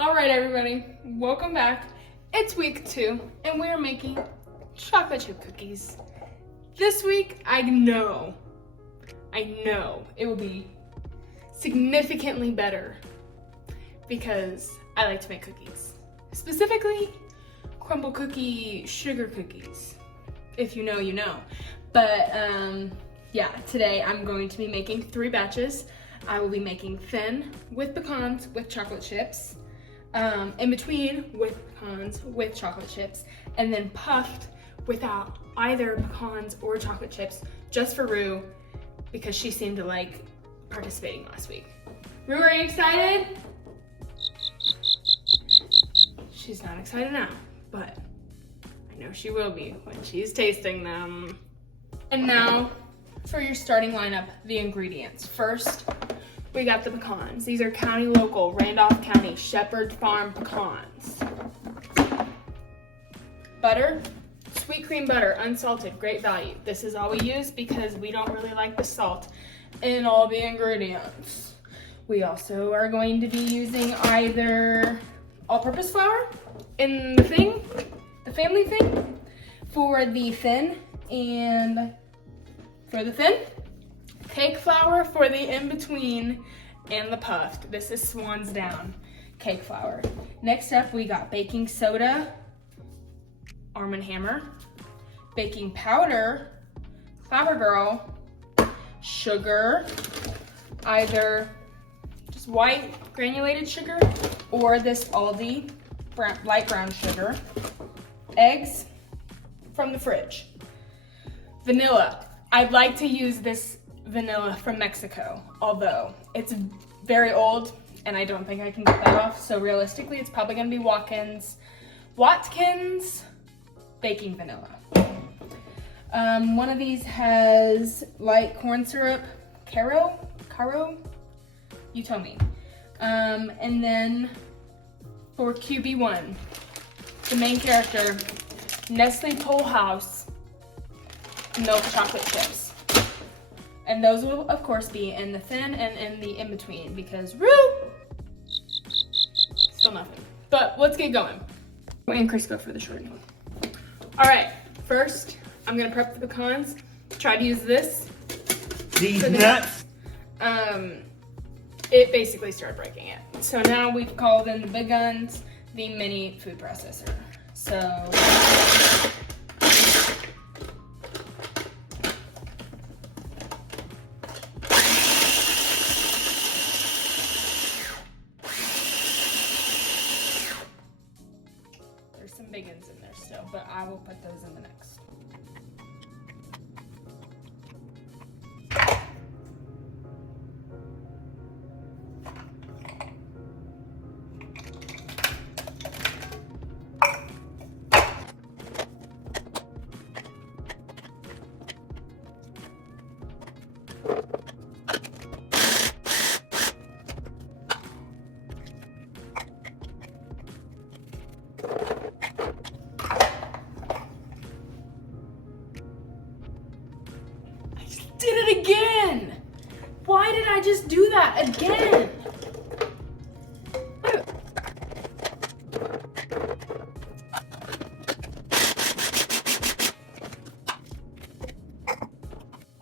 All right, everybody, welcome back. It's week 2, and we're making chocolate chip cookies. This week, I know it will be significantly better because I like to make cookies. Specifically, crumble cookie sugar cookies. If you know, you know. But yeah, today I'm going to be making 3 batches. I will be making thin with pecans with chocolate chips, in between with pecans with chocolate chips, and then puffed without either pecans or chocolate chips, just for Rue, because she seemed to like participating last week. Rue, are you excited? She's not excited now, but I know she will be when she's tasting them. And now, for your starting lineup, the ingredients. First, we got the pecans. These are County Local, Randolph County, Shepherd Farm pecans. Butter, sweet cream butter, unsalted, great value. This is all we use because we don't really like the salt in all the ingredients. We also are going to be using either all-purpose flour in the family thing, for the thin, and for the thin, cake flour for the in-between, and the puffed. This is Swan's Down cake flour. Next up, we got baking soda, Arm & Hammer, baking powder, Flour Girl, sugar, either just white granulated sugar or this Aldi light brown sugar, eggs from the fridge, vanilla. I'd like to use this vanilla from Mexico, although it's very old and I don't think I can get that off, so realistically it's probably gonna be Watkins baking vanilla. One of these has light corn syrup, Caro, you tell me. And then for QB1, the main character, Nestle Toll House milk chocolate chips. And those will, of course, be in the thin and in the in-between because Rue, still nothing. But let's get going. And Chris, go for the short one. All right, first, I'm gonna prep the pecans. Try to use this. These nuts. It basically started breaking it. So now we've called in the big guns, the mini food processor. So, there's some big ones in there still, but I will put those in the next. Did it again! Why did I just do that again?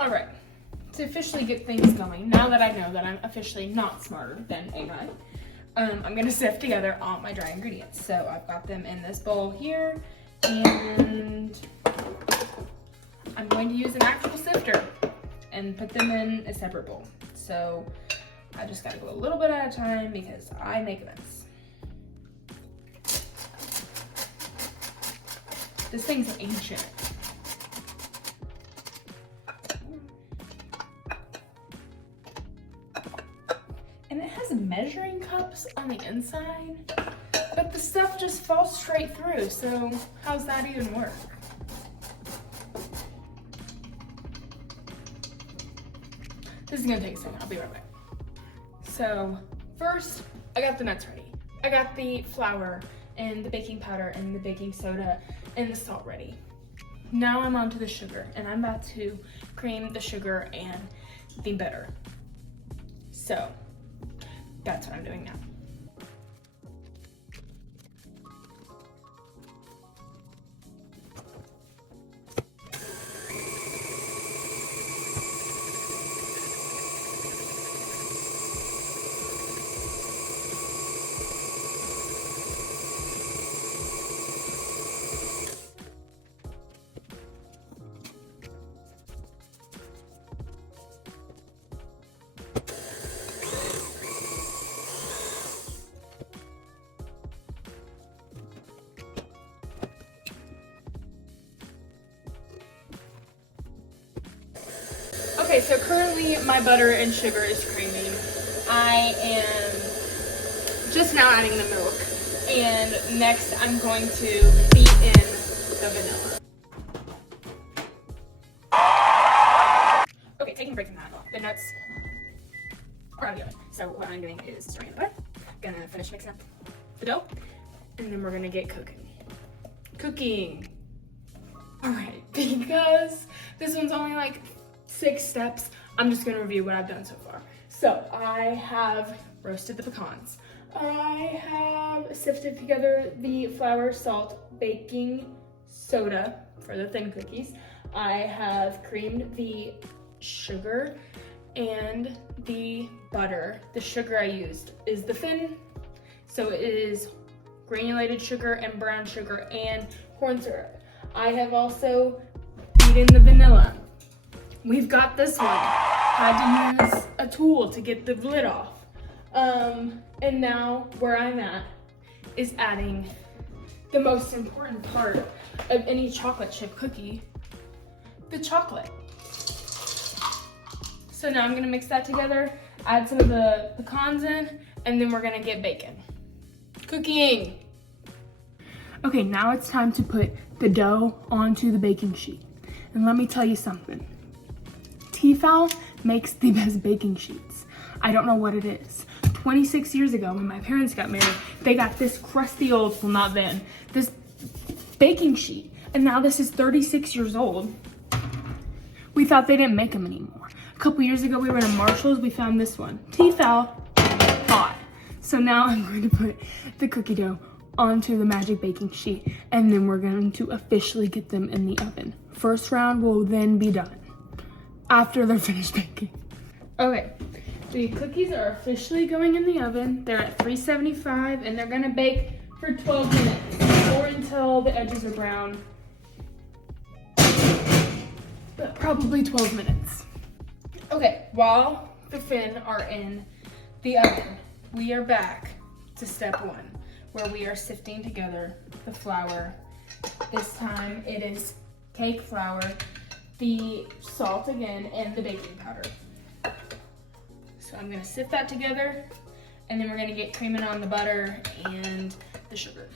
All right, to officially get things going, now that I know that I'm officially not smarter than AI, I'm gonna sift together all my dry ingredients. So I've got them in this bowl here, and I'm going to use an actual sifter and put them in a separate bowl. So I just gotta go a little bit at a time because I make a mess. This thing's ancient. And it has measuring cups on the inside, but the stuff just falls straight through, so how's that even work? This is gonna take a second, I'll be right back. So first, I got the nuts ready. I got the flour and the baking powder and the baking soda and the salt ready. Now I'm onto the sugar, and I'm about to cream the sugar and the butter. So that's what I'm doing now. Okay, so currently my butter and sugar is creaming. I am just now adding the milk. And next I'm going to beat in the vanilla. Okay, taking a break from that. The nuts are out of the oven. So what I'm doing is stirring the butter. Gonna finish mixing up the dough. And then we're gonna get cooking. Alright, because this one's only like 6 steps, I'm just gonna review what I've done so far. So I have roasted the pecans. I have sifted together the flour, salt, baking soda for the thin cookies. I have creamed the sugar and the butter. The sugar I used is the thin, so it is granulated sugar and brown sugar and corn syrup. I have also beaten the vanilla. We've got this one. Had to use a tool to get the lid off. And now where I'm at is adding the most important part of any chocolate chip cookie, the chocolate. So now I'm gonna mix that together, add some of the pecans in, and then we're gonna get bacon. Cooking. Okay, now it's time to put the dough onto the baking sheet. And let me tell you something. Tefal makes the best baking sheets. I don't know what it is. 26 years ago when my parents got married, they got this crusty old, well not then, this baking sheet. And now this is 36 years old. We thought they didn't make them anymore. A couple years ago we were in Marshall's, we found this one. Tefal hot. So now I'm going to put the cookie dough onto the magic baking sheet, and then we're going to officially get them in the oven. First round will then be done after they're finished baking. Okay, the cookies are officially going in the oven. They're at 375 and they're gonna bake for 12 minutes or until the edges are brown, but probably 12 minutes. Okay, while the thin are in the oven, we are back to step 1, where we are sifting together the flour. This time it is cake flour, the salt again, and the baking powder. So I'm gonna sift that together, and then we're gonna get creaming on the butter and the sugar.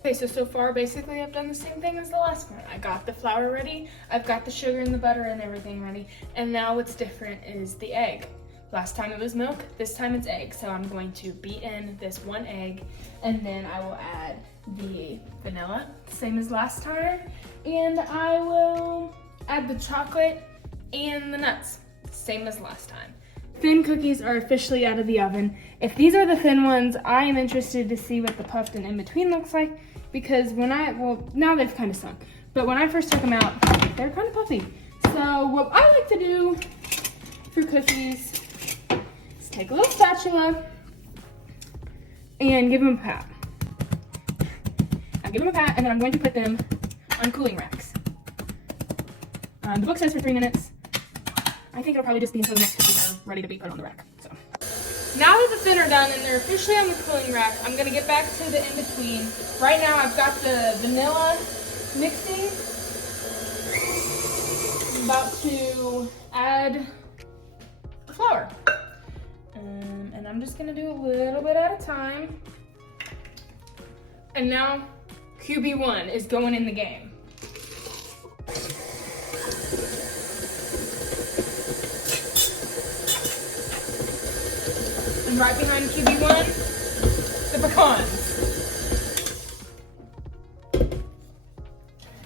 Okay, so far basically I've done the same thing as the last one. I got the flour ready, I've got the sugar and the butter and everything ready, and now what's different is the egg. Last time it was milk, this time it's egg. So I'm going to beat in this 1 egg, and then I will add the vanilla, same as last time, and I will add the chocolate and the nuts, same as last time. Thin cookies are officially out of the oven. If these are the thin ones, I am interested to see what the puffed and in between looks like, because now they've kind of sunk, but when I first took them out, they're kind of puffy. So what I like to do for cookies is take a little spatula and give them a pat. I'll give them a pat, and then I'm going to put them on cooling racks. The book says for 3 minutes. I think it'll probably just be until the next cookies are ready to be put on the rack. So now that the thin are done and they're officially on the cooling rack, I'm gonna get back to the in-between. Right now I've got the vanilla mixing. I'm about to add the flour. And I'm just gonna do a little bit at a time. And now QB1 is going in the game. And right behind QB1, the pecans.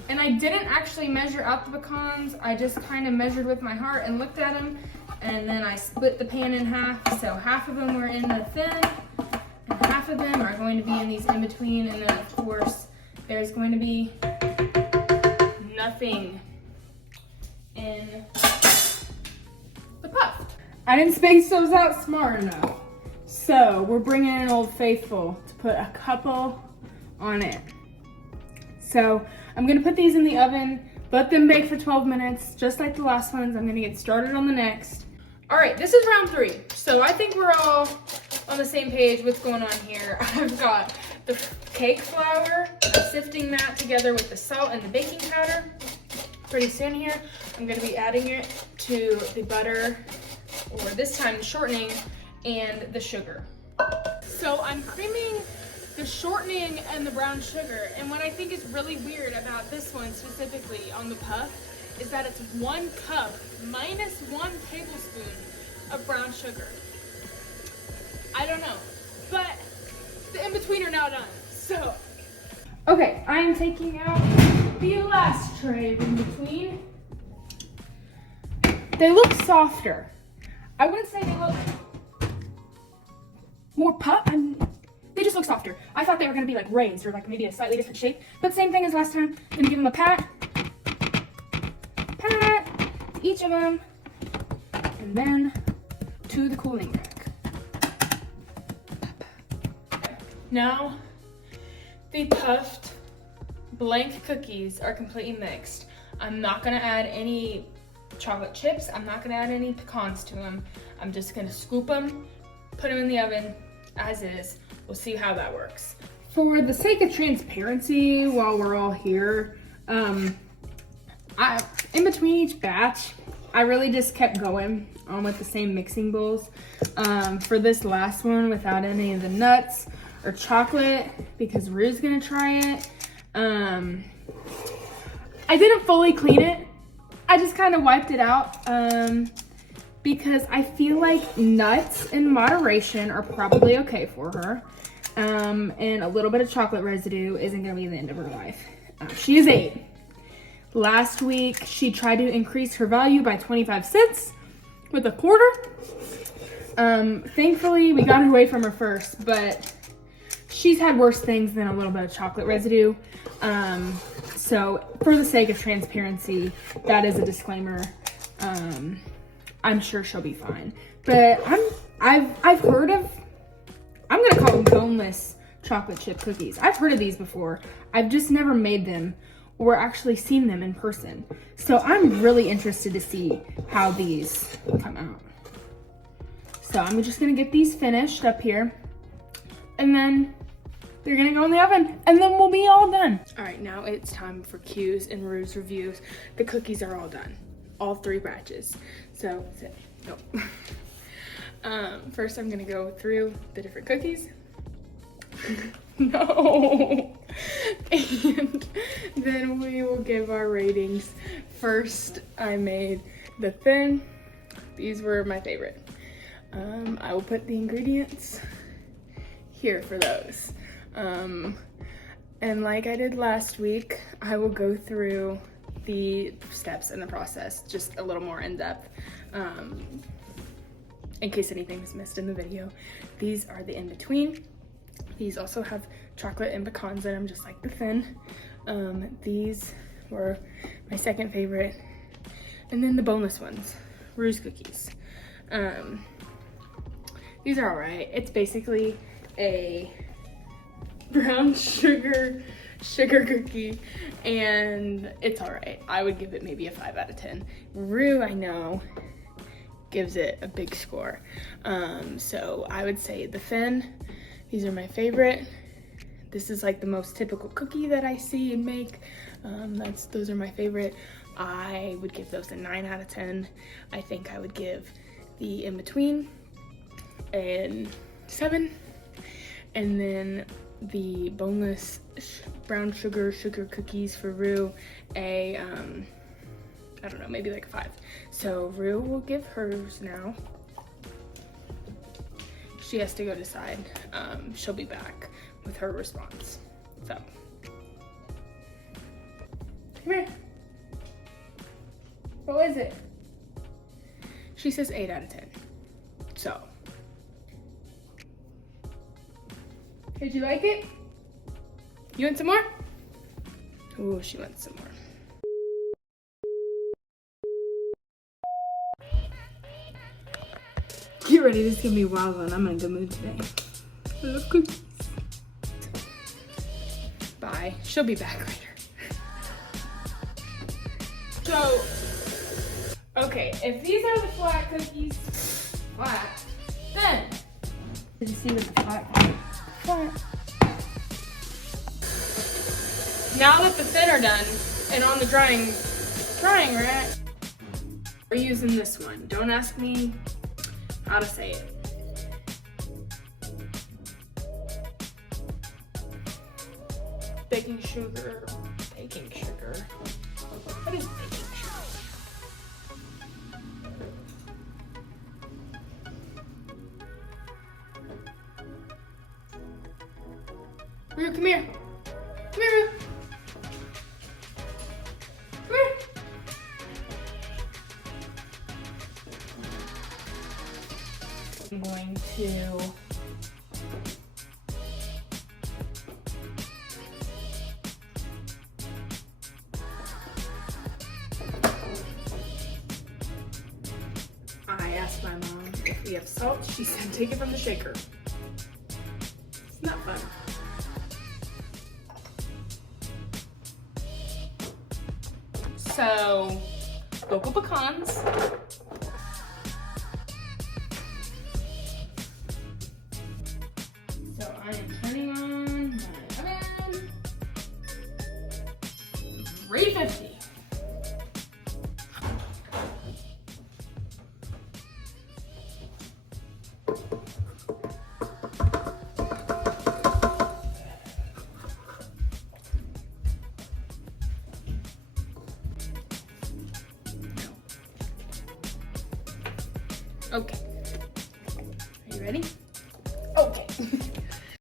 And I didn't actually measure out the pecans. I just kind of measured with my heart and looked at them. And then I split the pan in half. So half of them were in the thin, and half of them are going to be in these in between. And then of course, there's going to be nothing in the puffed. I didn't space those out smart enough. So we're bringing in Old Faithful to put a couple on it. So I'm gonna put these in the oven, let them bake for 12 minutes, just like the last ones. I'm gonna get started on the next. All right, this is round 3. So I think we're all on the same page. What's going on here? I've got the cake flour, I'm sifting that together with the salt and the baking powder. pretty soon here. I'm gonna be adding it to the butter, or this time the shortening and the sugar. So I'm creaming the shortening and the brown sugar, and what I think is really weird about this one specifically on the puff is that it's 1 cup minus 1 tablespoon of brown sugar. I don't know, but the in-between are now done, so. Okay, I'm taking out the last tray of in-between. They look softer. I wouldn't say they look more puff. They just look softer. I thought they were gonna be like raised or like maybe a slightly different shape, but same thing as last time. Gonna give them a pat to each of them, and then to the cooling rack. Now, the puffed blank cookies are completely mixed. I'm not gonna add any chocolate chips. I'm not gonna add any pecans to them. I'm just gonna scoop them, put them in the oven as is. We'll see how that works. For the sake of transparency, while we're all here, in between each batch, I really just kept going on with the same mixing bowls. For this last one, without any of the nuts or chocolate, because Rue's gonna try it. I didn't fully clean it. I just kind of wiped it out because I feel like nuts in moderation are probably okay for her. And a little bit of chocolate residue isn't gonna be the end of her life. She is 8. Last week, she tried to increase her value by 25 cents with a quarter. Thankfully, we got her away from her first, but she's had worse things than a little bit of chocolate residue. So for the sake of transparency, that is a disclaimer. I'm sure she'll be fine. But I've heard of, I'm gonna call them boneless chocolate chip cookies. I've heard of these before. I've just never made them or actually seen them in person. So I'm really interested to see how these come out. So I'm just gonna get these finished up here, and then they're gonna go in the oven, and then we'll be all done. All right, now it's time for Q's and Rue's reviews. The cookies are all done, all 3 batches. So, first I'm gonna go through the different cookies. No. And then we will give our ratings. First, I made the thin. These were my favorite. I will put the ingredients here for those. And like I did last week, I will go through the steps in the process just a little more in depth, in case anything was missed in the video. These are the in-between. These also have chocolate and pecans in them, just like the thin. These were my second favorite. And then the boneless ones, Rue's cookies. These are all right. It's basically a brown sugar cookie, and it's all right. I would give it maybe a 5 out of 10. Rue, I know, gives it a big score. So I would say the thin. These are my favorite. This is like the most typical cookie that I see and make. Those are my favorite. I would give those a 9 out of 10. I think I would give the in-between a 7. And then the boneless brown sugar cookies for Rue a, I don't know, maybe like a 5. So Rue will give hers now. She has to go decide. She'll be back with her response. So, come here. What is it? She says 8 out of 10. So, did you like it? You want some more? Ooh, she wants some more. Get ready, this is gonna be a wild one. I'm in a good mood today. I love cookies. Bye. She'll be back later. So, okay, if these are the flat cookies, flat, then did you see what the flat? Now that the thin are done and on the drying trying, right? We're using this one. Don't ask me how to say it. Baking sugar. Baking sugar. What is baking sugar? Rue, come here. Come here, Rue. Come here. I'm going to I asked my mom if we have salt. She said take it from the shaker. It's not fun. So, local pecans. So I am turning on my oven. 350. Okay. Are you ready? Okay.